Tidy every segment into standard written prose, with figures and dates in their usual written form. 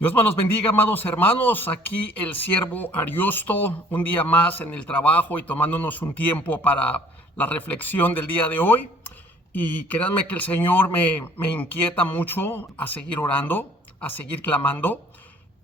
Dios me los bendiga, amados hermanos. Aquí el siervo Ariosto, un día más en el trabajo y tomándonos un tiempo para la reflexión del día de hoy. Y créanme que el Señor me inquieta mucho a seguir orando, a seguir clamando.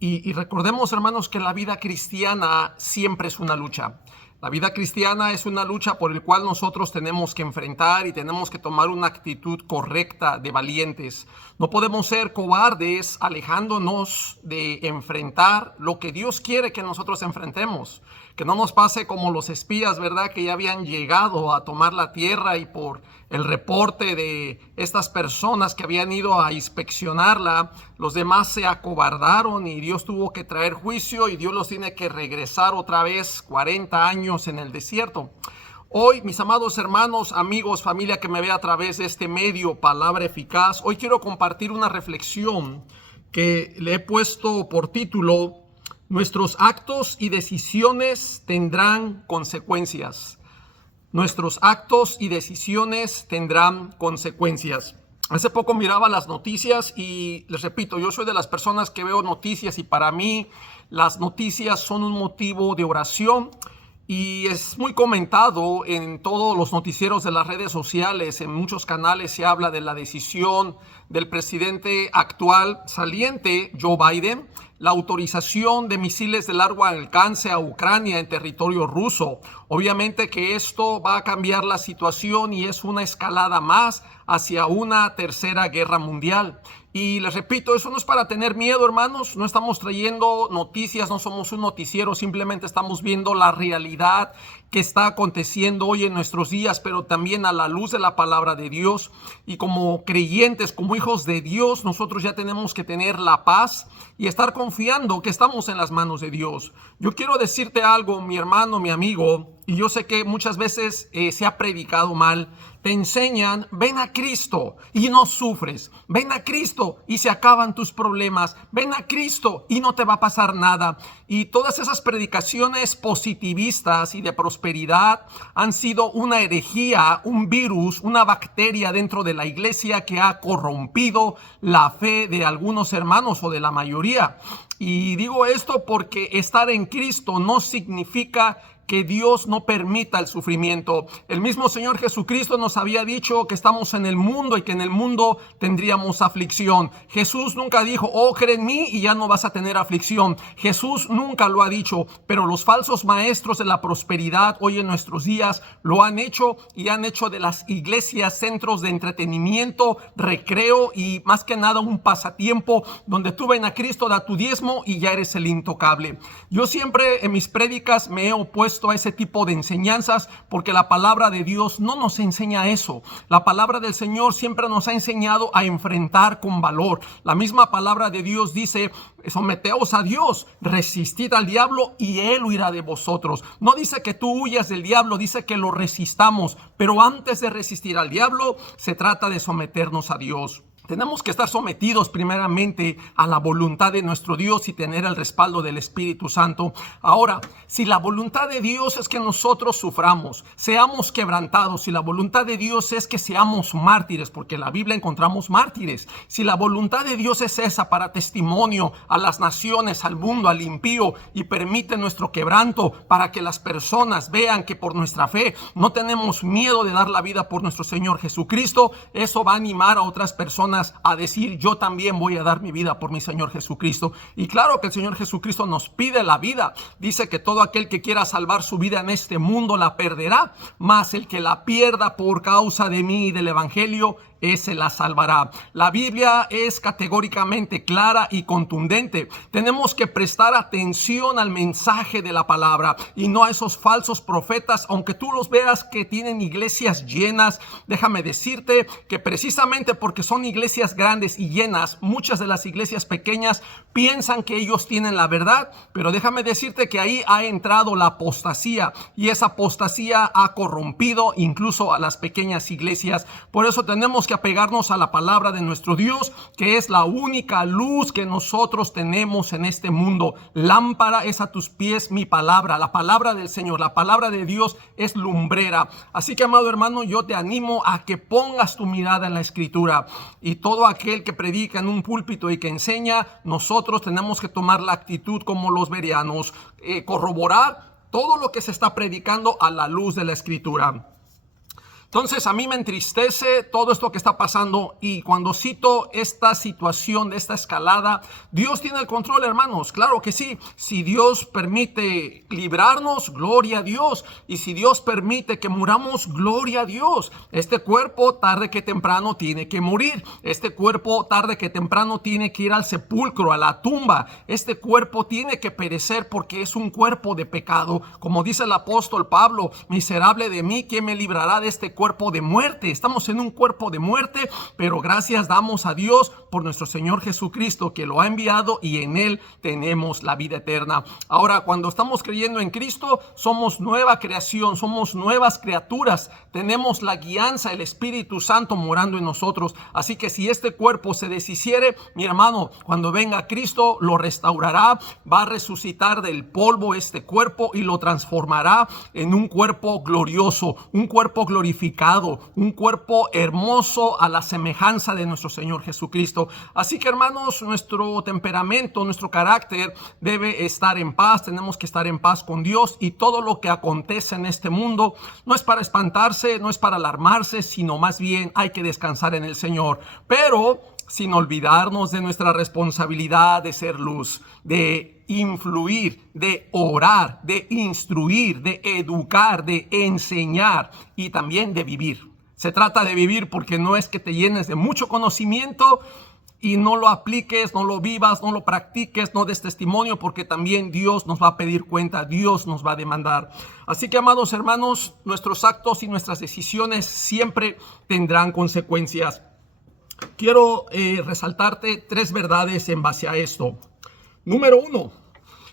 Y recordemos, hermanos, que la vida cristiana siempre es una lucha. La vida cristiana es una lucha por la cual nosotros tenemos que enfrentar y tenemos que tomar una actitud correcta de valientes. No podemos ser cobardes alejándonos de enfrentar lo que Dios quiere que nosotros enfrentemos. Que no nos pase como los espías, ¿verdad? Que ya habían llegado a tomar la tierra y por el reporte de estas personas que habían ido a inspeccionarla, los demás se acobardaron y Dios tuvo que traer juicio y Dios los tiene que regresar otra vez 40 años en el desierto. Hoy, mis amados hermanos, amigos, familia que me ve a través de este medio, Palabra Eficaz, hoy quiero compartir una reflexión que le he puesto por título: Nuestros actos y decisiones tendrán consecuencias. Nuestros actos y decisiones tendrán consecuencias. Hace poco miraba las noticias y les repito, yo soy de las personas que veo noticias y para mí las noticias son un motivo de oración. Y es muy comentado en todos los noticieros de las redes sociales, en muchos canales se habla de la decisión del presidente actual saliente, Joe Biden, la autorización de misiles de largo alcance a Ucrania en territorio ruso. Obviamente que esto va a cambiar la situación y es una escalada más hacia una tercera guerra mundial. Y les repito, eso no es para tener miedo, hermanos. No estamos trayendo noticias, no somos un noticiero, simplemente estamos viendo la realidad que está aconteciendo hoy en nuestros días, pero también a la luz de la palabra de Dios. Y como creyentes, como hijos de Dios, nosotros ya tenemos que tener la paz y estar confiando que estamos en las manos de Dios. Yo quiero decirte algo, mi hermano, mi amigo, y yo sé que muchas veces se ha predicado mal. Te enseñan, ven a Cristo y no sufres. Ven a Cristo y se acaban tus problemas. Ven a Cristo y no te va a pasar nada. Y todas esas predicaciones positivistas y de prosperidad han sido una herejía, un virus, una bacteria dentro de la iglesia que ha corrompido la fe de algunos hermanos o de la mayoría. Y digo esto porque estar en Cristo no significa que Dios no permita el sufrimiento. El mismo Señor Jesucristo nos había dicho que estamos en el mundo y que en el mundo tendríamos aflicción. Jesús nunca dijo, oh, cree en mí y ya no vas a tener aflicción. Jesús nunca lo ha dicho, pero los falsos maestros de la prosperidad hoy en nuestros días lo han hecho y han hecho de las iglesias centros de entretenimiento, recreo y más que nada un pasatiempo donde tú ven a Cristo, da tu diezmo y ya eres el intocable. Yo siempre en mis prédicas me he opuesto a ese tipo de enseñanzas porque la palabra de Dios no nos enseña eso. La palabra del Señor siempre nos ha enseñado a enfrentar con valor. La misma palabra de Dios dice, someteos a Dios, resistid al diablo y él huirá de vosotros. No dice que tú huyas del diablo, dice que lo resistamos, pero antes de resistir al diablo se trata de someternos a Dios. Tenemos que estar sometidos primeramente a la voluntad de nuestro Dios y tener el respaldo del Espíritu Santo. Ahora, si la voluntad de Dios es que nosotros suframos, seamos quebrantados, si la voluntad de Dios es que seamos mártires, porque en la Biblia encontramos mártires, si la voluntad de Dios es esa para testimonio a las naciones, al mundo, al impío y permite nuestro quebranto para que las personas vean que por nuestra fe no tenemos miedo de dar la vida por nuestro Señor Jesucristo, eso va a animar a otras personas a decir, yo también voy a dar mi vida por mi Señor Jesucristo. Y claro que el Señor Jesucristo nos pide la vida. Dice que todo aquel que quiera salvar su vida en este mundo la perderá, mas el que la pierda por causa de mí y del Evangelio, ese la salvará. La Biblia es categóricamente clara y contundente. Tenemos que prestar atención al mensaje de la palabra y no a esos falsos profetas, aunque tú los veas que tienen iglesias llenas. Déjame decirte que precisamente porque son iglesias grandes y llenas, muchas de las iglesias pequeñas piensan que ellos tienen la verdad, pero déjame decirte que ahí ha entrado la apostasía y esa apostasía ha corrompido incluso a las pequeñas iglesias. Por eso tenemos que apegarnos a la palabra de nuestro Dios, que es la única luz que nosotros tenemos en este mundo. Lámpara es a tus pies mi palabra, la palabra del Señor, la palabra de Dios es lumbrera. Así que, amado hermano, yo te animo a que pongas tu mirada en la Escritura, y todo aquel que predica en un púlpito y que enseña, nosotros tenemos que tomar la actitud como los bereanos, corroborar todo lo que se está predicando a la luz de la Escritura. Entonces a mí me entristece todo esto que está pasando, y cuando cito esta situación de esta escalada, Dios tiene el control, hermanos, claro que sí. Si Dios permite librarnos, gloria a Dios, y si Dios permite que muramos, gloria a Dios. Este cuerpo tarde que temprano tiene que morir, este cuerpo tarde que temprano tiene que ir al sepulcro, a la tumba. Este cuerpo tiene que perecer porque es un cuerpo de pecado, como dice el apóstol Pablo: miserable de mí, ¿quién me librará de este cuerpo de muerte? Estamos en un cuerpo de muerte, pero gracias damos a Dios por nuestro Señor Jesucristo, que lo ha enviado, y en Él tenemos la vida eterna. Ahora, cuando estamos creyendo en Cristo, somos nueva creación, somos nuevas criaturas, tenemos la guianza, el Espíritu Santo morando en nosotros. Así que si este cuerpo se deshiciere, mi hermano, cuando venga Cristo lo restaurará, va a resucitar del polvo este cuerpo y lo transformará en un cuerpo glorioso, un cuerpo glorificado, un cuerpo hermoso a la semejanza de nuestro Señor Jesucristo. Así que, hermanos, nuestro temperamento, nuestro carácter debe estar en paz. Tenemos que estar en paz con Dios, y todo lo que acontece en este mundo no es para espantarse, no es para alarmarse, sino más bien hay que descansar en el Señor, pero sin olvidarnos de nuestra responsabilidad de ser luz, de influir, de orar, de instruir, de educar, de enseñar y también de vivir. Se trata de vivir, porque no es que te llenes de mucho conocimiento y no lo apliques, no lo vivas, no lo practiques, no des testimonio, porque también Dios nos va a pedir cuenta, Dios nos va a demandar. Así que, amados hermanos, nuestros actos y nuestras decisiones siempre tendrán consecuencias. Quiero resaltarte 3 verdades en base a esto. Número 1,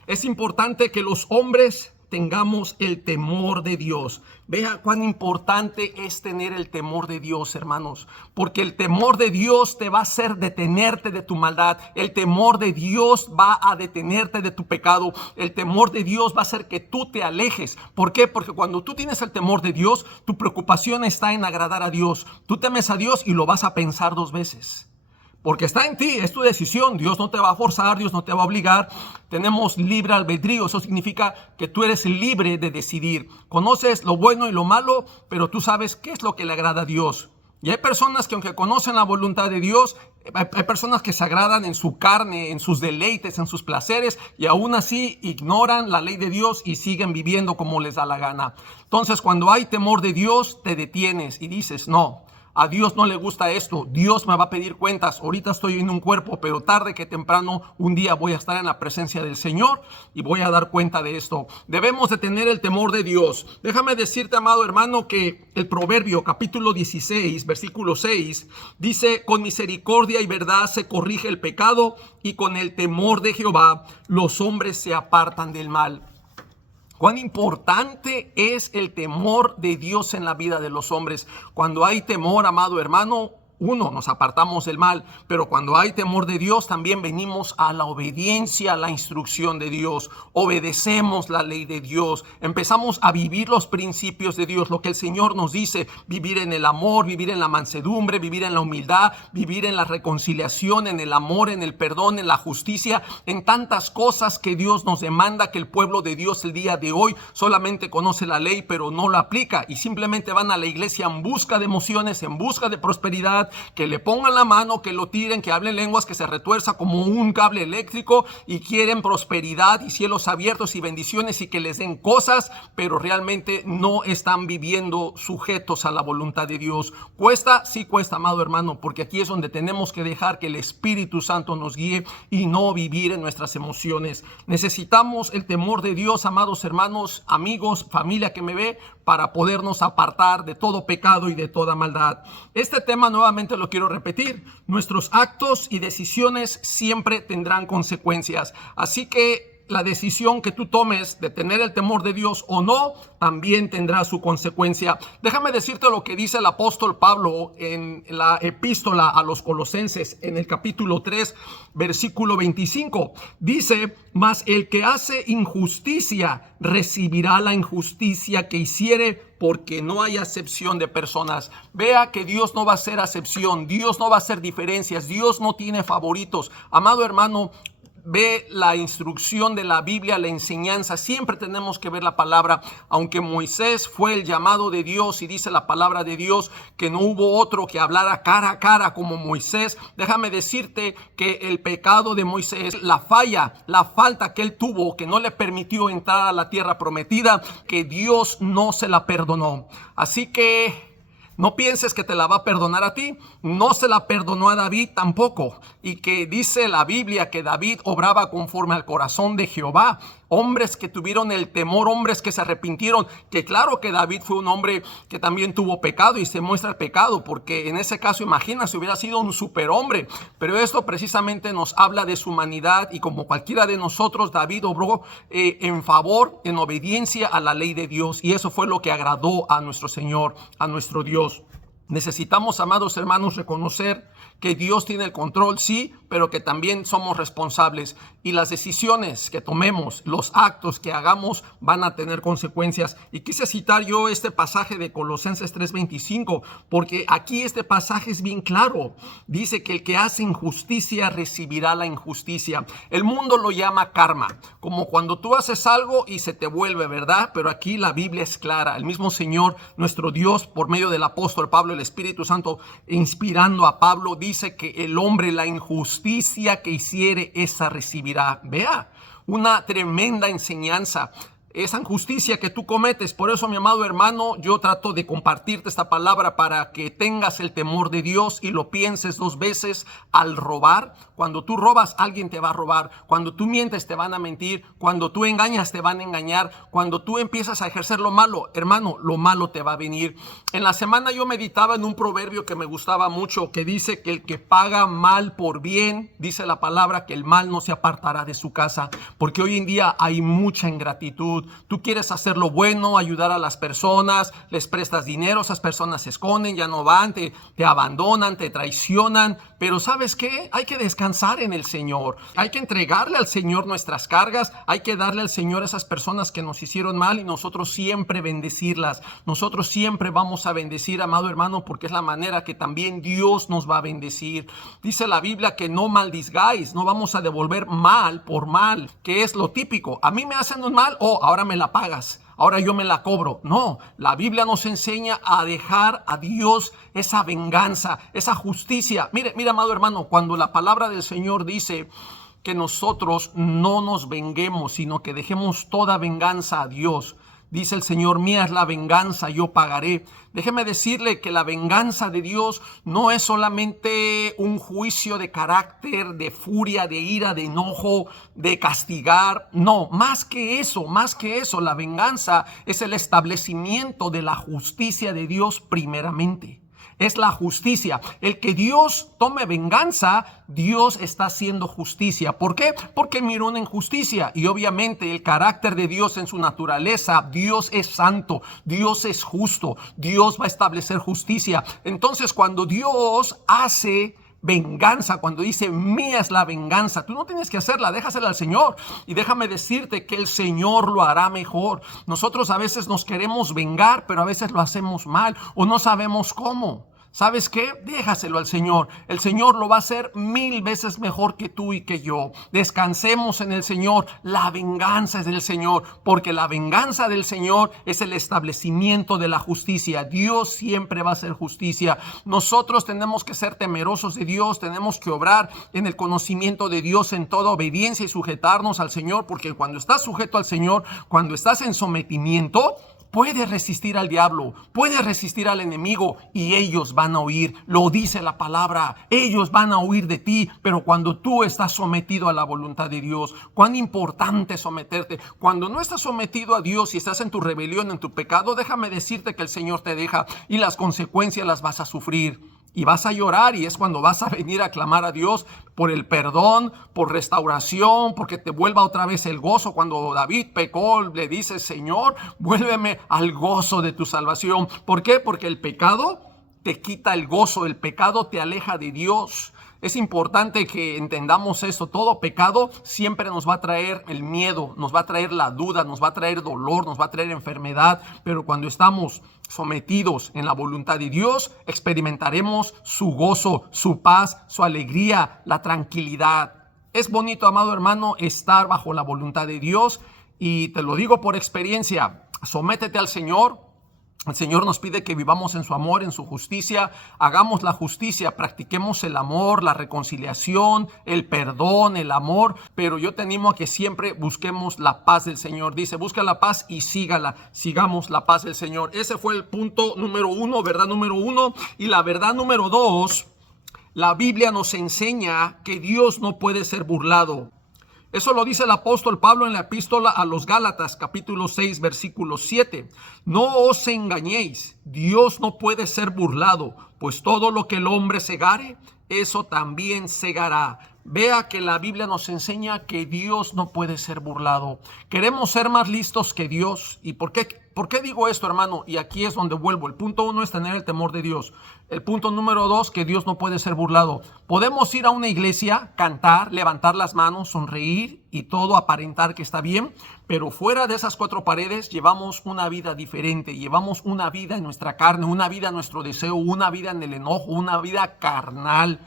es importante que los hombres tengamos el temor de Dios. Vea cuán importante es tener el temor de Dios, hermanos, porque el temor de Dios te va a hacer detenerte de tu maldad. El temor de Dios va a detenerte de tu pecado. El temor de Dios va a hacer que tú te alejes. ¿Por qué? Porque cuando tú tienes el temor de Dios, tu preocupación está en agradar a Dios. Tú temes a Dios y lo vas a pensar 2 veces. Porque está en ti, es tu decisión. Dios no te va a forzar, Dios no te va a obligar. Tenemos libre albedrío, eso significa que tú eres libre de decidir. Conoces lo bueno y lo malo, pero tú sabes qué es lo que le agrada a Dios. Y hay personas que, aunque conocen la voluntad de Dios, hay personas que se agradan en su carne, en sus deleites, en sus placeres, y aún así ignoran la ley de Dios y siguen viviendo como les da la gana. Entonces, cuando hay temor de Dios, te detienes y dices: no, a Dios no le gusta esto, Dios me va a pedir cuentas. Ahorita estoy en un cuerpo, pero tarde que temprano un día voy a estar en la presencia del Señor y voy a dar cuenta de esto. Debemos de tener el temor de Dios. Déjame decirte, amado hermano, que el Proverbio capítulo 16, versículo 6, dice: con misericordia y verdad se corrige el pecado, y con el temor de Jehová los hombres se apartan del mal. Cuán importante es el temor de Dios en la vida de los hombres. Cuando hay temor, amado hermano, nos apartamos del mal, pero cuando hay temor de Dios, también venimos a la obediencia, a la instrucción de Dios. Obedecemos la ley de Dios, empezamos a vivir los principios de Dios, lo que el Señor nos dice: vivir en el amor, vivir en la mansedumbre, vivir en la humildad, vivir en la reconciliación, en el amor, en el perdón, en la justicia, en tantas cosas que Dios nos demanda, que el pueblo de Dios el día de hoy solamente conoce la ley, pero no la aplica, y simplemente van a la iglesia en busca de emociones, en busca de prosperidad, que le pongan la mano, que lo tiren, que hablen lenguas, que se retuerza como un cable eléctrico, y quieren prosperidad y cielos abiertos y bendiciones y que les den cosas, pero realmente no están viviendo sujetos a la voluntad de Dios. Cuesta, sí cuesta, amado hermano, porque aquí es donde tenemos que dejar que el Espíritu Santo nos guíe y no vivir en nuestras emociones. Necesitamos el temor de Dios, amados hermanos, amigos, familia que me ve, para podernos apartar de todo pecado y de toda maldad. Este tema nuevamente lo quiero repetir: nuestros actos y decisiones siempre tendrán consecuencias. Así que la decisión que tú tomes de tener el temor de Dios o no, también tendrá su consecuencia. Déjame decirte lo que dice el apóstol Pablo en la epístola a los Colosenses, en el capítulo 3, versículo 25. Dice: mas el que hace injusticia recibirá la injusticia que hiciere, porque no hay acepción de personas. Vea que Dios no va a hacer acepción, Dios no va a hacer diferencias, Dios no tiene favoritos. Amado hermano, ve la instrucción de la Biblia, la enseñanza. Siempre tenemos que ver la palabra. Aunque Moisés fue el llamado de Dios y dice la palabra de Dios que no hubo otro que hablara cara a cara como Moisés, déjame decirte que el pecado de Moisés, la falta que él tuvo, que no le permitió entrar a la tierra prometida, que Dios no se la perdonó. Así que no pienses que te la va a perdonar a ti. No se la perdonó a David tampoco. Y que dice la Biblia que David obraba conforme al corazón de Jehová. Hombres que tuvieron el temor, hombres que se arrepintieron. Que claro que David fue un hombre que también tuvo pecado y se muestra el pecado. Porque en ese caso, imagina si hubiera sido un superhombre. Pero esto precisamente nos habla de su humanidad. Y como cualquiera de nosotros, David obró en favor, en obediencia a la ley de Dios. Y eso fue lo que agradó a nuestro Señor, a nuestro Dios. Necesitamos, amados hermanos, reconocer que Dios tiene el control, sí, pero que también somos responsables. Y las decisiones que tomemos, los actos que hagamos van a tener consecuencias. Y quise citar yo este pasaje de Colosenses 3:25, porque aquí este pasaje es bien claro. Dice que el que hace injusticia recibirá la injusticia. El mundo lo llama karma, como cuando tú haces algo y se te vuelve, ¿verdad? Pero aquí la Biblia es clara. El mismo Señor, nuestro Dios, por medio del apóstol Pablo, el Espíritu Santo, inspirando a Pablo, dice que el hombre, la injusticia que hiciere, esa recibirá. Vea, una tremenda enseñanza. Esa injusticia que tú cometes. Por eso, mi amado hermano, yo trato de compartirte esta palabra para que tengas el temor de Dios y lo pienses dos veces al robar. Cuando tú robas, alguien te va a robar. Cuando tú mientes, te van a mentir. Cuando tú engañas, te van a engañar. Cuando tú empiezas a ejercer lo malo, hermano, lo malo te va a venir. En la semana yo meditaba en un proverbio que me gustaba mucho, que dice que el que paga mal por bien, dice la palabra, que el mal no se apartará de su casa. Porque hoy en día hay mucha ingratitud. Tú quieres hacer lo bueno, ayudar a las personas, les prestas dinero, esas personas se esconden, ya no van, te abandonan, te traicionan. Pero ¿sabes qué? Hay que descansar en el Señor. Hay que entregarle al Señor nuestras cargas. Hay que darle al Señor a esas personas que nos hicieron mal y nosotros siempre bendecirlas. Nosotros siempre vamos a bendecir, amado hermano, porque es la manera que también Dios nos va a bendecir. Dice la Biblia que no maldigáis, no vamos a devolver mal por mal, que es lo típico. A mí me hacen un mal, ahora me la pagas, ahora yo me la cobro. No, la Biblia nos enseña a dejar a Dios esa venganza, esa justicia. Mire, amado hermano, cuando la palabra del Señor dice que nosotros no nos venguemos, sino que dejemos toda venganza a Dios. Dice el Señor: mía es la venganza, yo pagaré. Déjeme decirle que la venganza de Dios no es solamente un juicio de carácter, de furia, de ira, de enojo, de castigar. No, más que eso, la venganza es el establecimiento de la justicia de Dios primeramente. Es la justicia. El que Dios tome venganza, Dios está haciendo justicia. ¿Por qué? Porque miró una injusticia. Y obviamente el carácter de Dios en su naturaleza, Dios es santo, Dios es justo, Dios va a establecer justicia. Entonces, cuando Dios hace venganza, cuando dice mía es la venganza, tú no tienes que hacerla, déjasela al Señor. Y déjame decirte que el Señor lo hará mejor. Nosotros a veces nos queremos vengar, pero a veces lo hacemos mal o no sabemos cómo. ¿Sabes qué? Déjaselo al Señor. El Señor lo va a hacer 1000 veces mejor que tú y que yo. Descansemos en el Señor. La venganza es del Señor, porque la venganza del Señor es el establecimiento de la justicia. Dios siempre va a hacer justicia. Nosotros tenemos que ser temerosos de Dios. Tenemos que obrar en el conocimiento de Dios en toda obediencia y sujetarnos al Señor, porque cuando estás sujeto al Señor, cuando estás en sometimiento, puedes resistir al diablo, puedes resistir al enemigo y ellos van a huir. Lo dice la palabra, ellos van a huir de ti. Pero cuando tú estás sometido a la voluntad de Dios, cuán importante es someterte. Cuando no estás sometido a Dios y estás en tu rebelión, en tu pecado, déjame decirte que el Señor te deja y las consecuencias las vas a sufrir. y vas a llorar, y es cuando vas a venir a clamar a Dios por el perdón, por restauración, porque te vuelva otra vez el gozo. Cuando David pecó, le dice: Señor, vuélveme al gozo de tu salvación. ¿Por qué? Porque el pecado te quita el gozo, el pecado te aleja de Dios. Es importante que entendamos eso. Todo pecado siempre nos va a traer el miedo, nos va a traer la duda, nos va a traer dolor, nos va a traer enfermedad. Pero cuando estamos sometidos en la voluntad de Dios, experimentaremos su gozo, su paz, su alegría, la tranquilidad. Es bonito, amado hermano, estar bajo la voluntad de Dios, y te lo digo por experiencia. Sométete al Señor. El Señor nos pide que vivamos en su amor, en su justicia. Hagamos la justicia, practiquemos el amor, la reconciliación, el perdón, el amor. Pero yo te animo a que siempre busquemos la paz del Señor. Dice: busca la paz y sígala. Sigamos la paz del Señor. Ese fue el punto número 1, verdad número 1. Y la verdad número 2, la Biblia nos enseña que Dios no puede ser burlado. Eso lo dice el apóstol Pablo en la epístola a los Gálatas, capítulo 6, versículo 7. No os engañéis, Dios no puede ser burlado, pues todo lo que el hombre segare, eso también segará. Vea que la Biblia nos enseña que Dios no puede ser burlado. Queremos ser más listos que Dios. ¿Y por qué digo esto, hermano? Y aquí es donde vuelvo. El punto 1 es tener el temor de Dios. El punto número 2, que Dios no puede ser burlado. Podemos ir a una iglesia, cantar, levantar las manos, sonreír y todo aparentar que está bien, pero fuera de esas 4 paredes llevamos una vida diferente. Llevamos una vida en nuestra carne, una vida en nuestro deseo, una vida en el enojo, una vida carnal.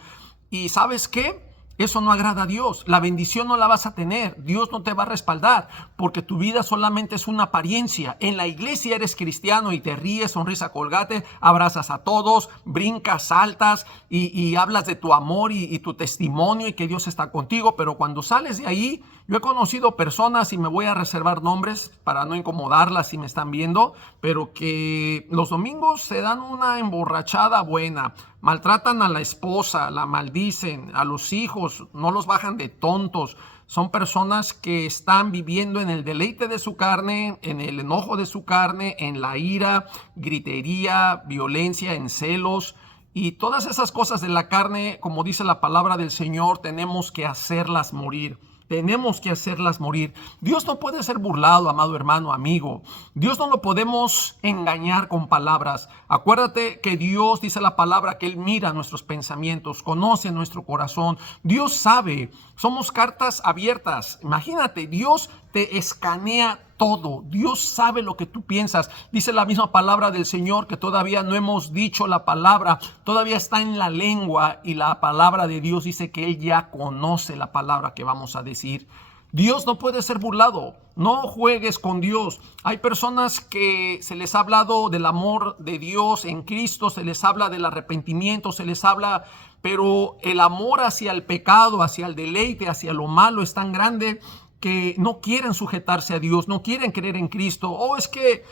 ¿Y sabes qué? Eso no agrada a Dios. La bendición no la vas a tener. Dios no te va a respaldar, porque tu vida solamente es una apariencia. En la iglesia eres cristiano y te ríes, sonrisa colgate, abrazas a todos, brincas, saltas y hablas de tu amor y tu testimonio y que Dios está contigo. Pero cuando sales de ahí, yo he conocido personas, y me voy a reservar nombres para no incomodarlas si me están viendo, pero que los domingos se dan una emborrachada buena. Maltratan a la esposa, la maldicen, a los hijos, no los bajan de tontos. Son personas que están viviendo en el deleite de su carne, en el enojo de su carne, en la ira, gritería, violencia, en celos. Y todas esas cosas de la carne, como dice la palabra del Señor, tenemos que hacerlas morir. Tenemos que hacerlas morir. Dios no puede ser burlado, amado hermano, amigo. Dios no lo podemos engañar con palabras. Acuérdate que Dios, dice la palabra, que Él mira nuestros pensamientos, conoce nuestro corazón. Dios sabe, somos cartas abiertas. Imagínate, Dios te escanea todo. Dios sabe lo que tú piensas. Dice la misma palabra del Señor que todavía no hemos dicho la palabra, todavía está en la lengua, y la palabra de Dios dice que Él ya conoce la palabra que vamos a decir. Dios no puede ser burlado. No juegues con Dios. Hay personas que se les ha hablado del amor de Dios en Cristo, se les habla del arrepentimiento, se les habla, pero el amor hacia el pecado, hacia el deleite, hacia lo malo es tan grande que no quieren sujetarse a Dios, no quieren creer en Cristo. Oh, es que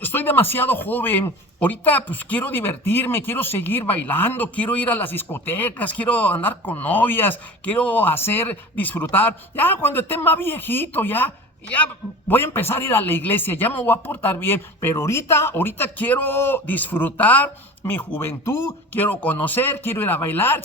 estoy demasiado joven, ahorita pues quiero divertirme, quiero seguir bailando, quiero ir a las discotecas, quiero andar con novias, quiero disfrutar. Ya cuando esté más viejito, ya voy a empezar a ir a la iglesia, ya me voy a portar bien, pero ahorita quiero disfrutar mi juventud, quiero conocer, quiero ir a bailar,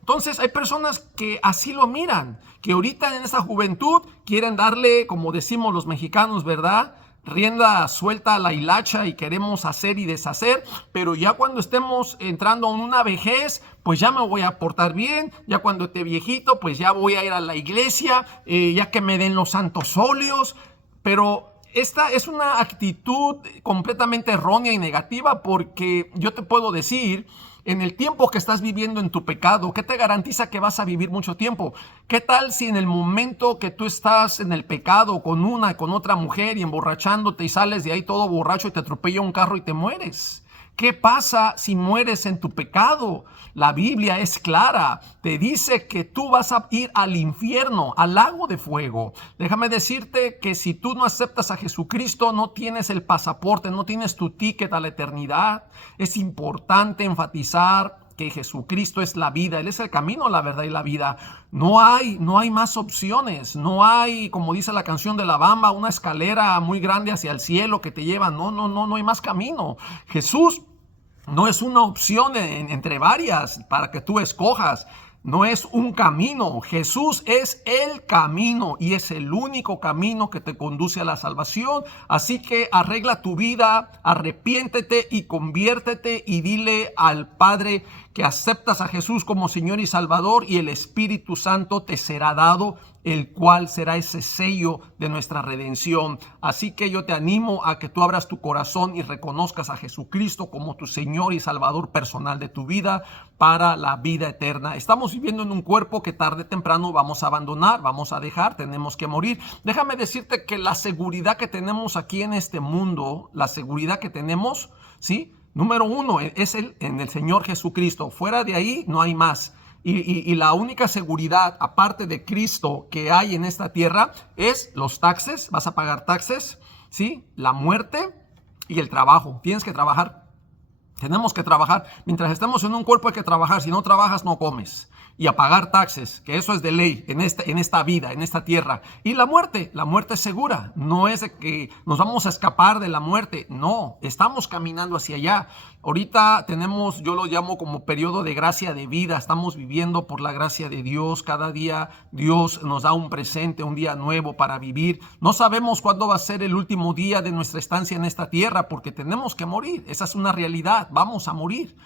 Entonces hay personas que así lo miran, que ahorita en esa juventud quieren darle, como decimos los mexicanos, ¿verdad?, rienda suelta a la hilacha, y queremos hacer y deshacer, pero ya cuando estemos entrando en una vejez, pues ya me voy a portar bien, ya cuando esté viejito, pues ya voy a ir a la iglesia, ya que me den los santos óleos. Pero esta es una actitud completamente errónea y negativa, porque yo te puedo decir, en el tiempo que estás viviendo en tu pecado, ¿qué te garantiza que vas a vivir mucho tiempo? ¿Qué tal si en el momento que tú estás en el pecado con otra mujer y emborrachándote, y sales de ahí todo borracho y te atropella un carro y te mueres? ¿Qué pasa si mueres en tu pecado? La Biblia es clara, te dice que tú vas a ir al infierno, al lago de fuego. Déjame decirte que si tú no aceptas a Jesucristo, no tienes el pasaporte, no tienes tu ticket a la eternidad. Es importante enfatizar que Jesucristo es la vida, Él es el camino, la verdad y la vida. No hay más opciones, no hay, como dice la canción de La Bamba, una escalera muy grande hacia el cielo que te lleva. No hay más camino. Jesús No es una opción entre varias para que tú escojas. No es un camino. Jesús es el camino y es el único camino que te conduce a la salvación. Así que arregla tu vida, arrepiéntete y conviértete y dile al Padre que aceptas a Jesús como Señor y Salvador, y el Espíritu Santo te será dado, el cual será ese sello de nuestra redención. Así que yo te animo a que tú abras tu corazón y reconozcas a Jesucristo como tu Señor y Salvador personal de tu vida para la vida eterna. Estamos viviendo en un cuerpo que tarde o temprano vamos a abandonar, vamos a dejar, tenemos que morir. Déjame decirte que la seguridad que tenemos aquí en este mundo, la seguridad que tenemos, ¿sí? Número uno es en el Señor Jesucristo. Fuera de ahí no hay más. Y la única seguridad, aparte de Cristo, que hay en esta tierra es los taxes. Vas a pagar taxes, ¿sí? La muerte y el trabajo. Tienes que trabajar. Tenemos que trabajar. Mientras estemos en un cuerpo hay que trabajar. Si no trabajas, no comes. Y a pagar taxes, que eso es de ley en esta vida, en esta tierra. Y la muerte es segura. No es de que nos vamos a escapar de la muerte. No, estamos caminando hacia allá. Ahorita tenemos, yo lo llamo como periodo de gracia de vida. Estamos viviendo por la gracia de Dios. Cada día Dios nos da un presente, un día nuevo para vivir. No sabemos cuándo va a ser el último día de nuestra estancia en esta tierra, porque tenemos que morir. Esa es una realidad. Vamos a morir.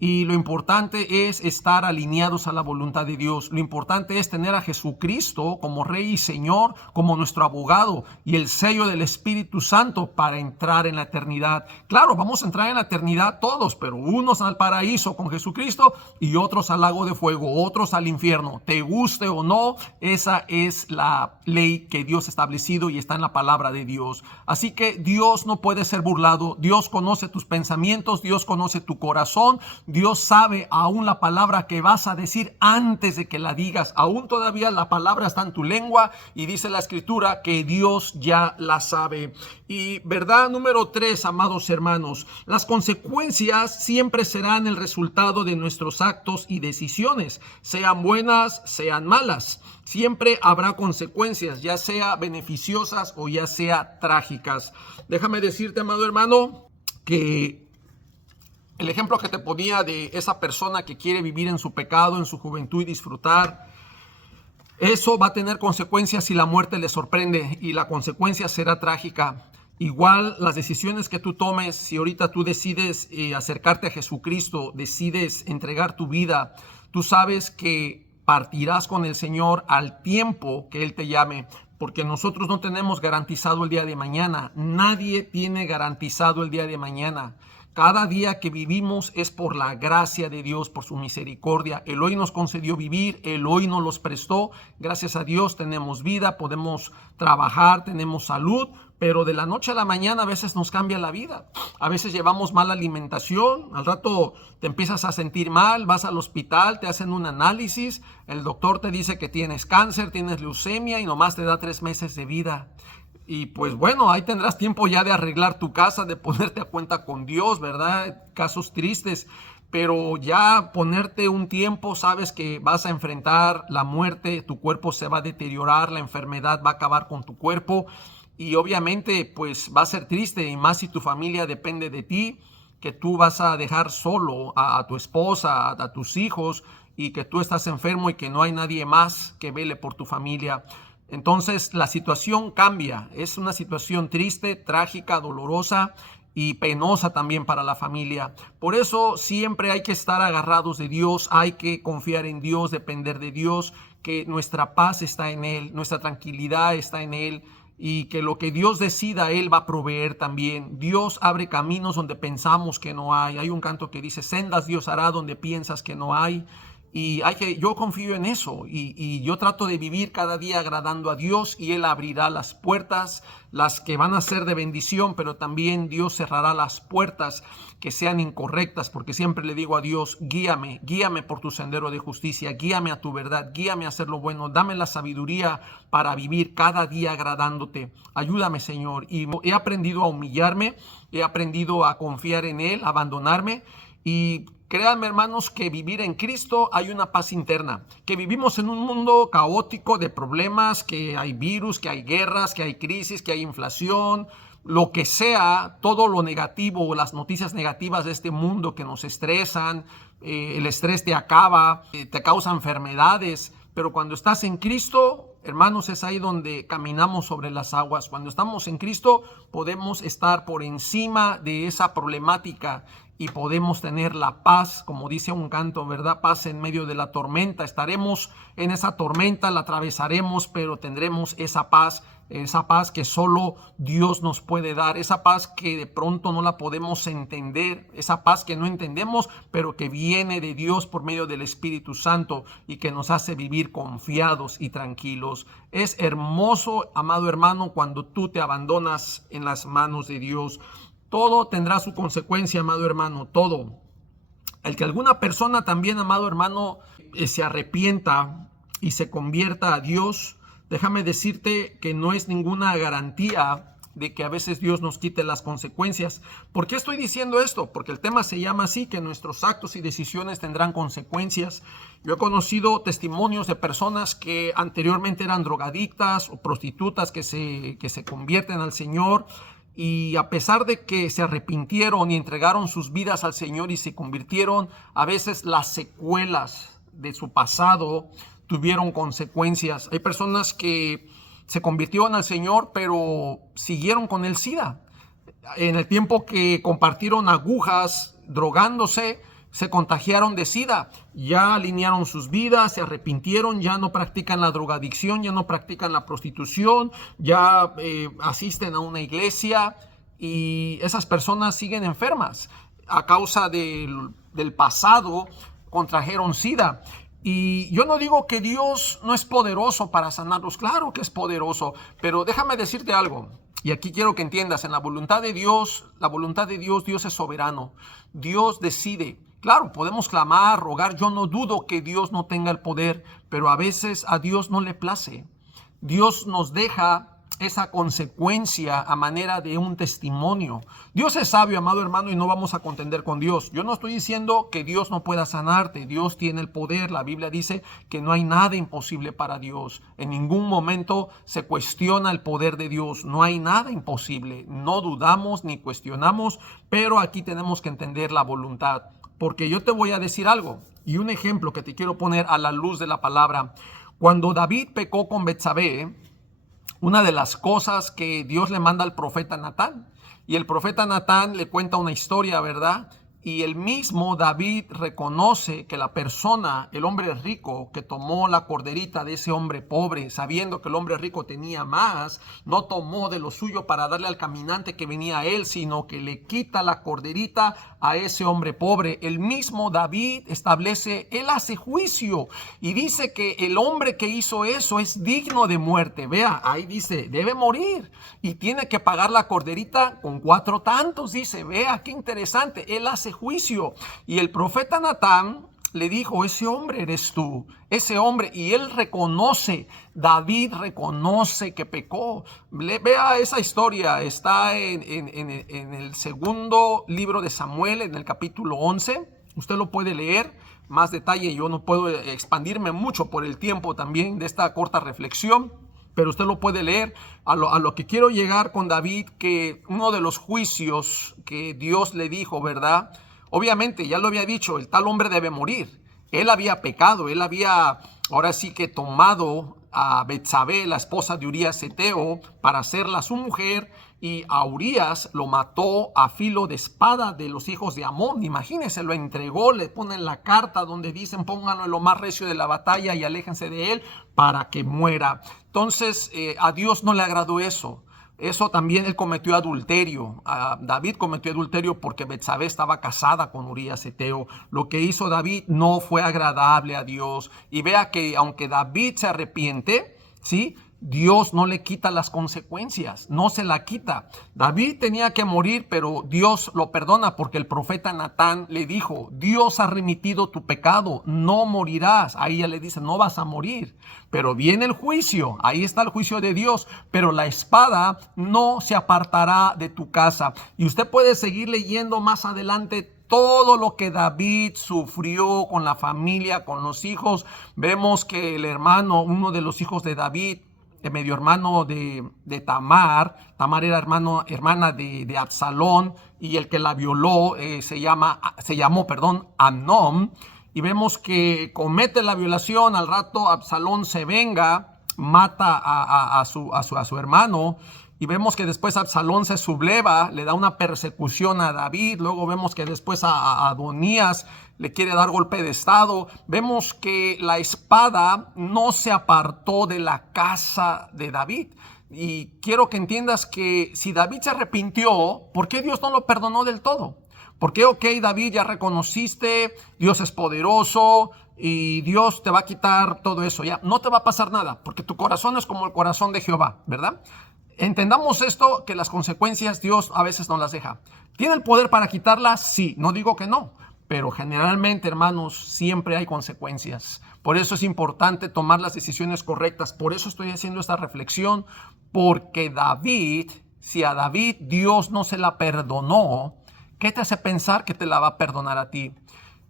Y lo importante es estar alineados a la voluntad de Dios. Lo importante es tener a Jesucristo como Rey y Señor, como nuestro abogado y el sello del Espíritu Santo para entrar en la eternidad. Claro, vamos a entrar en la eternidad todos, pero unos al paraíso con Jesucristo y otros al lago de fuego, otros al infierno. Te guste o no, esa es la ley que Dios ha establecido y está en la palabra de Dios. Así que Dios no puede ser burlado. Dios conoce tus pensamientos, Dios conoce tu corazón. Dios sabe aún la palabra que vas a decir antes de que la digas. Aún todavía la palabra está en tu lengua y dice la Escritura que Dios ya la sabe. Y verdad número 3, amados hermanos, las consecuencias siempre serán el resultado de nuestros actos y decisiones, sean buenas, sean malas. Siempre habrá consecuencias, ya sea beneficiosas o ya sea trágicas. Déjame decirte, amado hermano, que el ejemplo que te ponía de esa persona que quiere vivir en su pecado, en su juventud y disfrutar, eso va a tener consecuencias si la muerte le sorprende, y la consecuencia será trágica. Igual las decisiones que tú tomes, si ahorita tú decides acercarte a Jesucristo, decides entregar tu vida, tú sabes que partirás con el Señor al tiempo que Él te llame, porque nosotros no tenemos garantizado el día de mañana. Nadie tiene garantizado el día de mañana. Cada día que vivimos es por la gracia de Dios, por su misericordia. Él hoy nos concedió vivir, Él hoy nos los prestó. Gracias a Dios tenemos vida, podemos trabajar, tenemos salud, pero de la noche a la mañana a veces nos cambia la vida. A veces llevamos mala alimentación, al rato te empiezas a sentir mal, vas al hospital, te hacen un análisis, el doctor te dice que tienes cáncer, tienes leucemia y nomás te da 3 meses de vida. Y pues bueno, ahí tendrás tiempo ya de arreglar tu casa, de ponerte a cuenta con Dios, ¿verdad? Casos tristes, pero ya ponerte un tiempo, sabes que vas a enfrentar la muerte, tu cuerpo se va a deteriorar, la enfermedad va a acabar con tu cuerpo y obviamente pues va a ser triste, y más si tu familia depende de ti, que tú vas a dejar solo a tu esposa, a tus hijos, y que tú estás enfermo y que no hay nadie más que vele por tu familia. Entonces la situación cambia, es una situación triste, trágica, dolorosa y penosa también para la familia. Por eso siempre hay que estar agarrados de Dios, hay que confiar en Dios, depender de Dios, que nuestra paz está en Él, nuestra tranquilidad está en Él, y que lo que Dios decida, Él va a proveer también. Dios abre caminos donde pensamos que no hay. Hay un canto que dice, sendas Dios hará donde piensas que no hay. Y yo confío en eso y yo trato de vivir cada día agradando a Dios, y Él abrirá las puertas, las que van a ser de bendición, pero también Dios cerrará las puertas que sean incorrectas, porque siempre le digo a Dios, guíame por tu sendero de justicia, guíame a tu verdad, guíame a hacer lo bueno, dame la sabiduría para vivir cada día agradándote. Ayúdame, Señor. Y he aprendido a humillarme, he aprendido a confiar en Él, a abandonarme. Y créanme, hermanos, que vivir en Cristo hay una paz interna, que vivimos en un mundo caótico de problemas, que hay virus, que hay guerras, que hay crisis, que hay inflación, lo que sea, todo lo negativo, las noticias negativas de este mundo que nos estresan, el estrés te acaba, te causa enfermedades, pero cuando estás en Cristo, hermanos, es ahí donde caminamos sobre las aguas. Cuando estamos en Cristo, podemos estar por encima de esa problemática y podemos tener la paz, como dice un canto, ¿verdad? Paz en medio de la tormenta. Estaremos en esa tormenta, la atravesaremos, pero tendremos esa paz que solo Dios nos puede dar, esa paz que de pronto no la podemos entender, esa paz que no entendemos, pero que viene de Dios por medio del Espíritu Santo y que nos hace vivir confiados y tranquilos. Es hermoso, amado hermano, cuando tú te abandonas en las manos de Dios. Todo tendrá su consecuencia, amado hermano, todo. El que alguna persona también, amado hermano, se arrepienta y se convierta a Dios, déjame decirte que no es ninguna garantía de que a veces Dios nos quite las consecuencias. ¿Por qué estoy diciendo esto? Porque el tema se llama así, que nuestros actos y decisiones tendrán consecuencias. Yo he conocido testimonios de personas que anteriormente eran drogadictas o prostitutas que se convierten al Señor. Y a pesar de que se arrepintieron y entregaron sus vidas al Señor y se convirtieron, a veces las secuelas de su pasado tuvieron consecuencias. Hay personas que se convirtieron al Señor, pero siguieron con el SIDA. En el tiempo que compartieron agujas, drogándose, se contagiaron de SIDA. Ya alinearon sus vidas, se arrepintieron, ya no practican la drogadicción, ya no practican la prostitución, ya asisten a una iglesia y esas personas siguen enfermas a causa del pasado, contrajeron SIDA. Y yo no digo que Dios no es poderoso para sanarlos, claro que es poderoso, pero déjame decirte algo. Y aquí quiero que entiendas, en la voluntad de Dios, Dios es soberano. Dios decide. Claro, podemos clamar, rogar. Yo no dudo que Dios no tenga el poder, pero a veces a Dios no le place. Dios nos deja esa consecuencia a manera de un testimonio. Dios es sabio, amado hermano, y no vamos a contender con Dios. Yo no estoy diciendo que Dios no pueda sanarte. Dios tiene el poder. La Biblia dice que no hay nada imposible para Dios. En ningún momento se cuestiona el poder de Dios. No hay nada imposible. No dudamos ni cuestionamos, pero aquí tenemos que entender la voluntad. Porque yo te voy a decir algo y un ejemplo que te quiero poner a la luz de la palabra. Cuando David pecó con Betsabé, una de las cosas que Dios le manda al profeta Natán, y el profeta Natán le cuenta una historia, ¿verdad? Y el mismo David reconoce que la persona, el hombre rico que tomó la corderita de ese hombre pobre, sabiendo que el hombre rico tenía más, no tomó de lo suyo para darle al caminante que venía a él, sino que le quita la corderita a ese hombre pobre. El mismo David establece, él hace juicio y dice que el hombre que hizo eso es digno de muerte. Vea, ahí dice, debe morir y tiene que pagar la corderita con 4 tantos, dice. Vea, qué interesante, él hace juicio. Y el profeta Natán le dijo, ese hombre eres tú, ese hombre. Y él reconoce, David reconoce que pecó. Vea esa historia, está en el segundo libro de Samuel, en el capítulo 11. Usted lo puede leer, más detalle. Yo no puedo expandirme mucho por el tiempo también de esta corta reflexión, pero usted lo puede leer. A lo que quiero llegar con David, que uno de los juicios que Dios le dijo, ¿verdad? Obviamente, ya lo había dicho, el tal hombre debe morir. Él había pecado, él había ahora sí que tomado a Betsabé, la esposa de Urías Eteo, para hacerla su mujer, y a Urías lo mató a filo de espada de los hijos de Amón. Imagínense, lo entregó, le ponen la carta donde dicen pónganlo en lo más recio de la batalla y aléjense de él para que muera. Entonces a Dios no le agradó eso. Eso también él cometió adulterio. David cometió adulterio porque Betsabé estaba casada con Urías Eteo. Lo que hizo David no fue agradable a Dios. Y vea que aunque David se arrepiente, ¿sí?, Dios no le quita las consecuencias, no se la quita. David tenía que morir, pero Dios lo perdona porque el profeta Natán le dijo, Dios ha remitido tu pecado, no morirás. Ahí ya le dice, no vas a morir. Pero viene el juicio, ahí está el juicio de Dios, pero la espada no se apartará de tu casa. Y usted puede seguir leyendo más adelante todo lo que David sufrió con la familia, con los hijos. Vemos que el hermano, uno de los hijos de David, medio hermano de Tamar. Tamar era hermana de Absalón, y el que la violó se llamó Amnón. Y vemos que comete la violación. Al rato Absalón se venga, mata a su hermano. Y vemos que después Absalón se subleva, le da una persecución a David. Luego vemos que después a Adonías le quiere dar golpe de estado. Vemos que la espada no se apartó de la casa de David. Y quiero que entiendas que si David se arrepintió, ¿por qué Dios no lo perdonó del todo? Porque, David, ya reconociste, Dios es poderoso y Dios te va a quitar todo eso. Ya no te va a pasar nada, porque tu corazón es como el corazón de Jehová, ¿verdad? Entendamos esto, que las consecuencias Dios a veces no las deja. ¿Tiene el poder para quitarlas? Sí, no digo que no, pero generalmente, hermanos, siempre hay consecuencias. Por eso es importante tomar las decisiones correctas. Por eso estoy haciendo esta reflexión, porque si a David Dios no se la perdonó, ¿qué te hace pensar que te la va a perdonar a ti?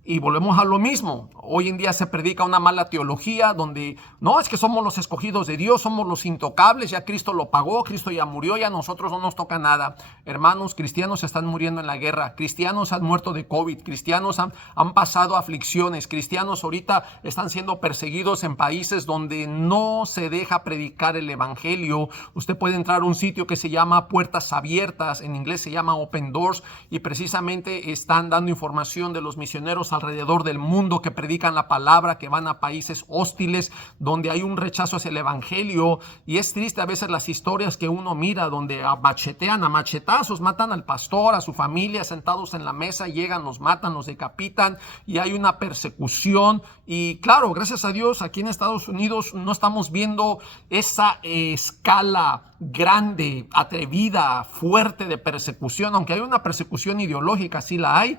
Y volvemos a lo mismo. Hoy en día se predica una mala teología donde no, es que somos los escogidos de Dios, somos los intocables, ya Cristo lo pagó, Cristo ya murió, ya a nosotros no nos toca nada. Hermanos, cristianos están muriendo en la guerra, cristianos han muerto de COVID, cristianos han pasado aflicciones, cristianos ahorita están siendo perseguidos en países donde no se deja predicar el evangelio. Usted puede entrar a un sitio que se llama Puertas Abiertas, en inglés se llama Open Doors, y precisamente están dando información de los misioneros alrededor del mundo que predican la palabra, que van a países hostiles donde hay un rechazo hacia el evangelio. Y es triste a veces las historias que uno mira donde machetean a machetazos, matan al pastor, a su familia, sentados en la mesa, llegan, los matan, los decapitan, y hay una persecución. Y claro, gracias a Dios, aquí en Estados Unidos no estamos viendo esa escala grande, atrevida, fuerte de persecución, aunque hay una persecución ideológica, sí la hay.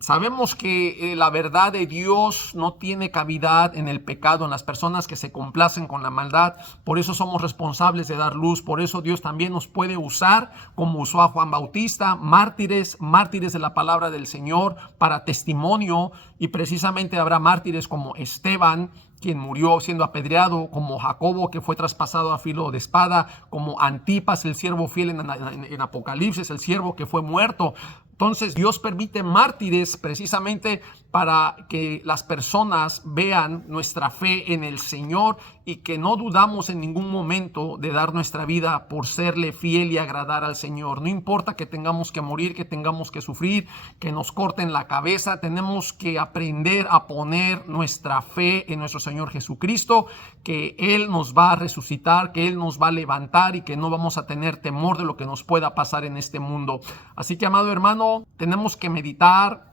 Sabemos que la verdad de Dios no tiene cavidad en el pecado, en las personas que se complacen con la maldad. Por eso somos responsables de dar luz. Por eso Dios también nos puede usar, como usó a Juan Bautista, mártires de la palabra del Señor para testimonio. Y precisamente habrá mártires como Esteban, quien murió siendo apedreado, como Jacobo, que fue traspasado a filo de espada, como Antipas, el siervo fiel en Apocalipsis, el siervo que fue muerto. Entonces Dios permite mártires precisamente para que las personas vean nuestra fe en el Señor y que no dudamos en ningún momento de dar nuestra vida por serle fiel y agradar al Señor. No importa que tengamos que morir, que tengamos que sufrir, que nos corten la cabeza, tenemos que aprender a poner nuestra fe en nuestro Señor Jesucristo, que Él nos va a resucitar, que Él nos va a levantar y que no vamos a tener temor de lo que nos pueda pasar en este mundo. Así que, amado hermano, tenemos que meditar.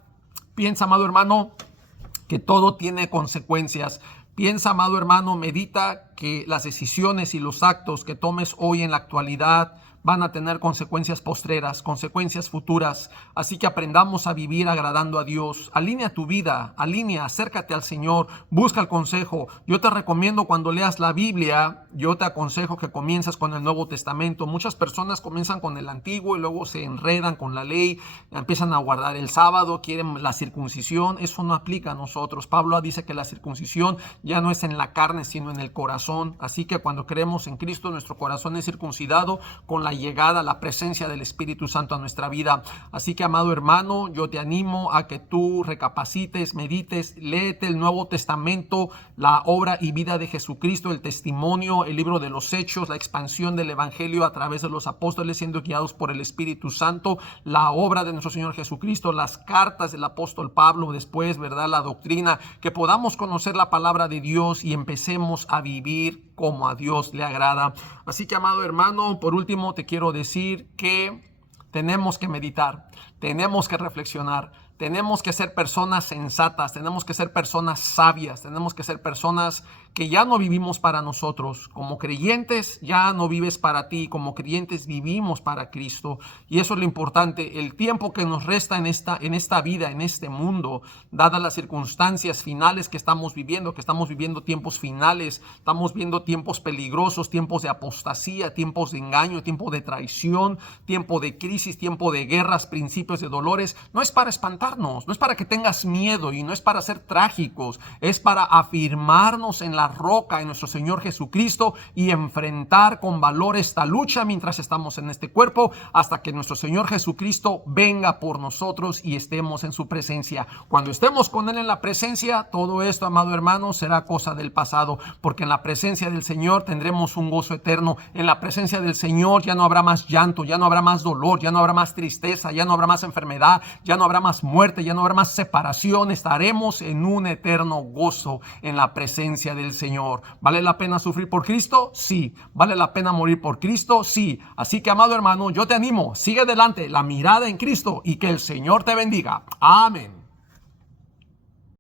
Piensa, amado hermano, que todo tiene consecuencias. Piensa, amado hermano, medita que las decisiones y los actos que tomes hoy en la actualidad van a tener consecuencias postreras, consecuencias futuras. Así que aprendamos a vivir agradando a Dios. Alinea tu vida, acércate al Señor, busca el consejo. Yo te recomiendo, cuando leas la Biblia, yo te aconsejo que comiences con el Nuevo Testamento. Muchas personas comienzan con el Antiguo y luego se enredan con la ley, empiezan a guardar el sábado, quieren la circuncisión. Eso no aplica a nosotros. Pablo dice que la circuncisión ya no es en la carne, sino en el corazón. Así que cuando creemos en Cristo, nuestro corazón es circuncidado con la llegada, la presencia del Espíritu Santo a nuestra vida. Así que, amado hermano, yo te animo a que tú recapacites, medites, léete el Nuevo Testamento, la obra y vida de Jesucristo, el testimonio, el libro de los Hechos, la expansión del Evangelio a través de los apóstoles siendo guiados por el Espíritu Santo, la obra de nuestro Señor Jesucristo, las cartas del apóstol Pablo después, ¿verdad? La doctrina, que podamos conocer la palabra de Dios y empecemos a vivir como a Dios le agrada. Así que, amado hermano, por último te quiero decir que tenemos que meditar, tenemos que reflexionar, tenemos que ser personas sensatas, tenemos que ser personas sabias, tenemos que ser personas que ya no vivimos para nosotros. Como creyentes ya no vives para ti, como creyentes vivimos para Cristo. Y eso es lo importante. El tiempo que nos resta en esta vida, en este mundo, dadas las circunstancias finales que estamos viviendo tiempos finales, estamos viendo tiempos peligrosos, tiempos de apostasía, tiempos de engaño, tiempo de traición, tiempo de crisis, tiempo de guerras, principios de dolores. No es para espantarnos, no es para que tengas miedo y no es para ser trágicos, es para afirmarnos en la la roca, en nuestro Señor Jesucristo, y enfrentar con valor esta lucha mientras estamos en este cuerpo, hasta que nuestro Señor Jesucristo venga por nosotros y estemos en su presencia. Cuando estemos con Él en la presencia, todo esto, amado hermano, será cosa del pasado, porque en la presencia del Señor tendremos un gozo eterno. En la presencia del Señor ya no habrá más llanto, ya no habrá más dolor, ya no habrá más tristeza, ya no habrá más enfermedad, ya no habrá más muerte, ya no habrá más separación. Estaremos en un eterno gozo en la presencia del Señor. ¿Vale la pena sufrir por Cristo? Sí. ¿Vale la pena morir por Cristo? Sí. Así que, amado hermano, yo te animo, sigue adelante, la mirada en Cristo, y que el Señor te bendiga. Amén.